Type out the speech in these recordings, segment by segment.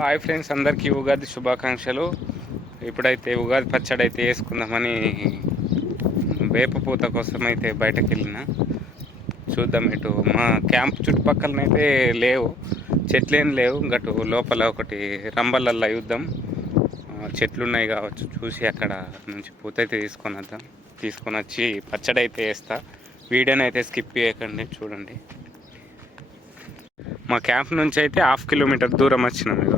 Hi friends, అందరికీ ఉగాది శుభాకాంక్షలు. ఇప్పుడైతే ఉగాది పచ్చడి అయితే వేసుకుందామని వేప పూత కోసం అయితే బయటకు వెళ్ళిన. చూద్దాం, ఇటు మా క్యాంప్ చుట్టుపక్కలనైతే లేవు, చెట్లేం లేవు. గటు లోపల ఒకటి రంబలల్లా యుద్ధం చెట్లు ఉన్నాయి కావచ్చు, చూసి అక్కడ నుంచి పూత అయితే తీసుకొని వచ్చి పచ్చడి అయితే వేస్తా. వీడియోని అయితే స్కిప్ చేయకండి, చూడండి. మా క్యాంప్ నుంచి అయితే 1/2 కిలోమీటర్ దూరం వచ్చినాం. ఇక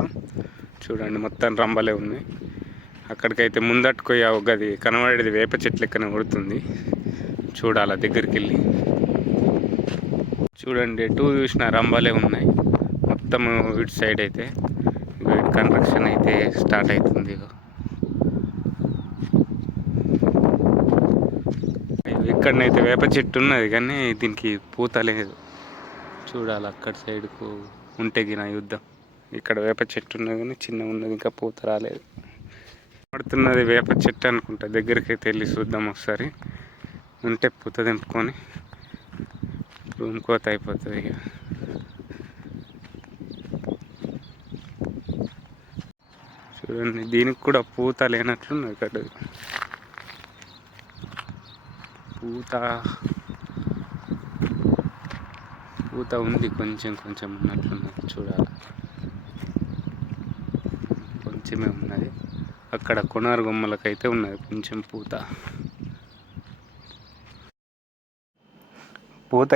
చూడండి, మొత్తం రంబలే ఉంది. అక్కడికైతే ముందట్టుకోయి గది కనబడేది వేప చెట్లు ఎక్కన కొడుతుంది. చూడాల దగ్గరికి వెళ్ళి. చూడండి, ఎటు చూసిన రంబలే ఉన్నాయి మొత్తం. ఇటు సైడ్ అయితే కన్స్ట్రక్షన్ అయితే స్టార్ట్ అవుతుంది. ఇక్కడనైతే వేప చెట్టు ఉన్నది, కానీ దీనికి పూత లేదు. చూడాలి, అక్కడ సైడ్కు ఉంటే గిన యుద్ధం. ఇక్కడ వేప చెట్టు ఉన్నది, కానీ చిన్న ఉన్నది, ఇంకా పూత రాలేదు. పడుతున్నది వేప చెట్టు అనుకుంటా. దగ్గరికి అయితే వెళ్ళి చూద్దాం ఒకసారి. ఉంటే పూత దింపుకొని రూమ్ కోత అయిపోతుంది. ఇక చూడండి, దీనికి కూడా పూత లేనట్లున్నది. ఇక్కడ పూత ఉంది, కొంచెం ఉన్నట్లున్నది. చూడాలి, కొంచెమే ఉన్నది. అక్కడ కొనారు గుమ్మలకైతే ఉన్నది కొంచెం పూత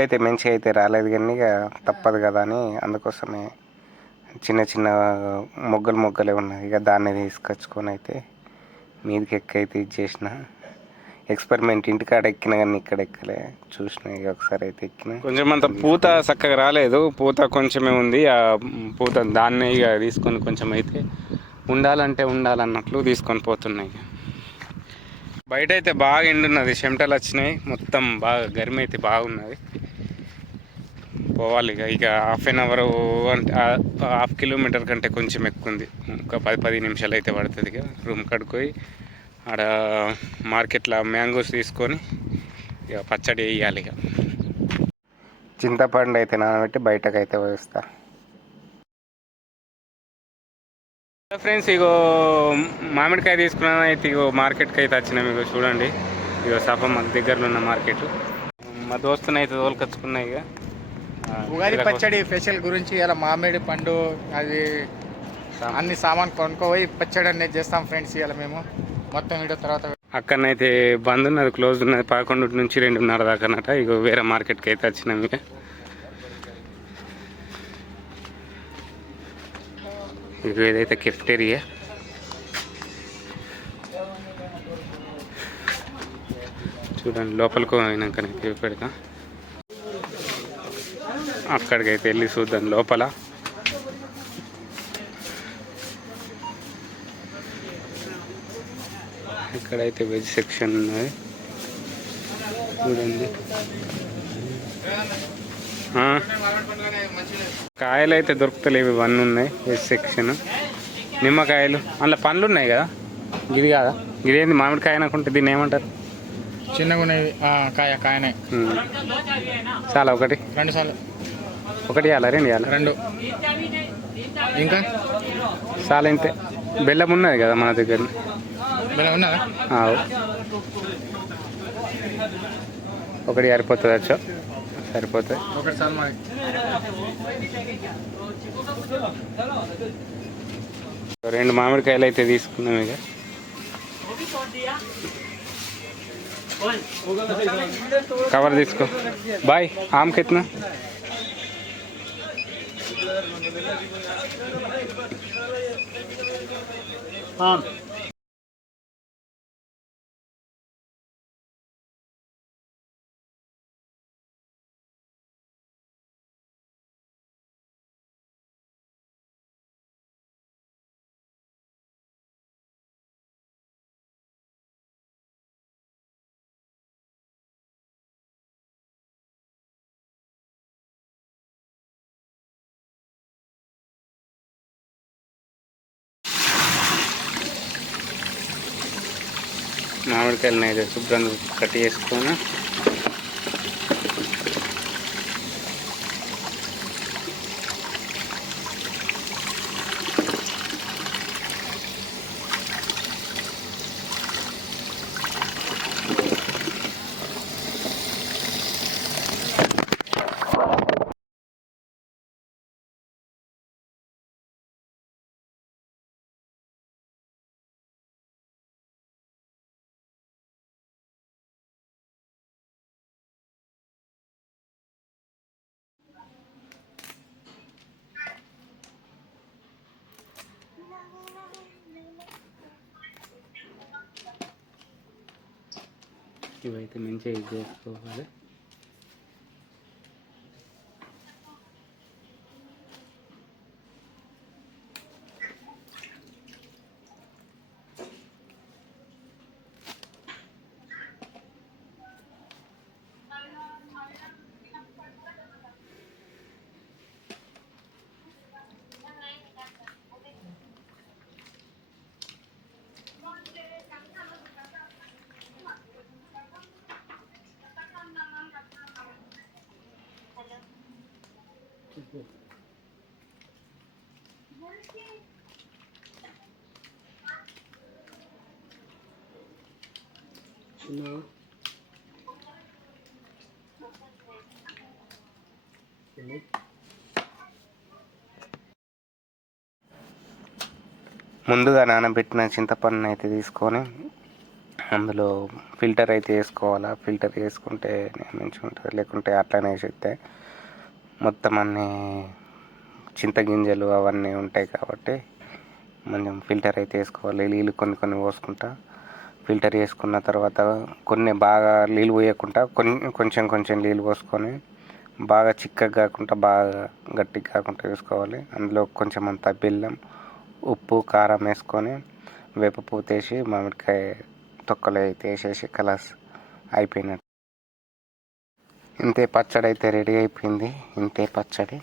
అయితే మంచిగా అయితే రాలేదు, కానీ ఇక తప్పదు కదా అని అందుకోసమే చిన్న మొగ్గలే ఉన్నాయి. ఇక దాన్ని తీసుకొచ్చుకొని అయితే మీదకి ఎక్కైతే ఇది చేసిన ఎక్స్పెరిమెంట్. ఇంటికాడ ఎక్కిన కానీ ఇక్కడ ఎక్కలే, చూసిన. ఇక ఒకసారి అయితే ఎక్కిన. కొంచెం అంత పూత చక్కగా రాలేదు, పూత కొంచెమే ఉంది. ఆ పూత దాన్నే ఇక తీసుకొని కొంచెం అయితే ఉండాలన్నట్లు తీసుకొని పోతున్నాయి. బయట అయితే బాగా ఎండున్నది, చెమటలు వచ్చినాయి మొత్తం. బాగా గరిమ అయితే బాగున్నది. పోవాలి ఇక 1/2 అవర్ అంటే 1/2 కిలోమీటర్ కంటే కొంచెం ఎక్కువ ఉంది. ఒక 10 నిమిషాలు అయితే పడుతుంది. ఇక రూమ్ కడుక్కొని ఆడ మార్కెట్లో మ్యాంగోస్ తీసుకొని ఇక పచ్చడి వేయాలి. ఇక చింతపండు అయితే నానబెట్టి బయటకు అయితే వేస్తా. ఫ్రెండ్స్, ఇగో మామిడికాయ తీసుకున్నాను అయితే. ఇగో మార్కెట్కి అయితే వచ్చినాం. ఇగో చూడండి, ఇగో సఫా మాకు దగ్గరలో ఉన్న మార్కెట్. మా దోస్తుని అయితే తోలుకొచ్చుకున్నాయి. ఇక ఉగాది పచ్చడి స్పెషల్ గురించి ఇలా మామిడి పండు అది అన్ని సామాన్ కొనుక్కోపోయి పచ్చడి అనేది చేస్తాం ఫ్రెండ్స్. ఇలా మేము మొత్తం వీడియో తర్వాత. అక్కడనైతే బంద్ ఉన్నది, క్లోజ్ ఉన్నది. 11 నుంచి 2:30 దాకా అన్నట. ఇక వేరే మార్కెట్కి అయితే వచ్చినాం. ఇక ఏదైతే కెఫ్టేరియా. చూడండి, లోపలికి అయినాకనైతే పెడతా. అక్కడికైతే వెళ్ళి చూద్దాం లోపల. ఇక్కడైతే వెజ్ సెక్షన్ ఉన్నది, చూడండి. కాయలు అయితే దొరుకుతలేవు, ఇవన్నీ ఉన్నాయి. Veg section. నిమ్మకాయలు, అందులో పండ్లు ఉన్నాయి కదా. గిది కాదా, గిదేంది మామిడికాయ అనుకుంటే దీన్ని ఏమంటారు? చిన్నగా ఉన్నాయి. కాయనే చాలా. 2 సార్లు. 1 ఇవ్వాలా, 2 ఇవ్వాలా? 2. ఇంకా చాలా. ఇంతే. బెల్లం ఉన్నది కదా మన దగ్గర. బెల్లం ఉన్నదా? 1 సరిపోతుంది. వచ్చో సరిపోతుంది. 1 సార్లు మరి. 2 మామిడికాయలు అయితే తీసుకున్నాం. ఇక కవర్ తీసుకో. బాయ్. ఆమ్ కిतना? మామిడికాయలను అయితే శుభ్రంగా కట్ చేసుకొని ఇవైతే మంచిగా ఇది చేసుకోవాలి. ముందుగా నానబెట్టిన చింతపండుని అయితే తీసుకొని అందులో ఫిల్టర్ అయితే వేసుకోవాలా. ఫిల్టర్ వేసుకుంటే మంచిగా ఉంటుంది, లేకుంటే అట్లనే వేసేస్తే మొత్తం అన్నీ చింతగింజలు అవన్నీ ఉంటాయి కాబట్టి మనం ఫిల్టర్ అయితే వేసుకోవాలి. నీళ్ళు కొన్ని కొన్ని పోసుకుంటా ఫిల్టర్ చేసుకున్న తర్వాత కొన్ని బాగా నీళ్ళు పోయకుండా కొంచెం కొంచెం నీళ్ళు పోసుకొని బాగా చిక్కగా కాకుండా బాగా గట్టిగా కాకుండా వేసుకోవాలి. అందులో కొంచెం అంత బెల్లం, ఉప్పు, కారం వేసుకొని వేపపూత వేసి మామిడికాయ తొక్కలు అయితే వేసేసి కలాస్ అయిపోయినట్టు. ఇంతే పచ్చడి అయితే రెడీ అయిపోయింది. ఇంతే పచ్చడి.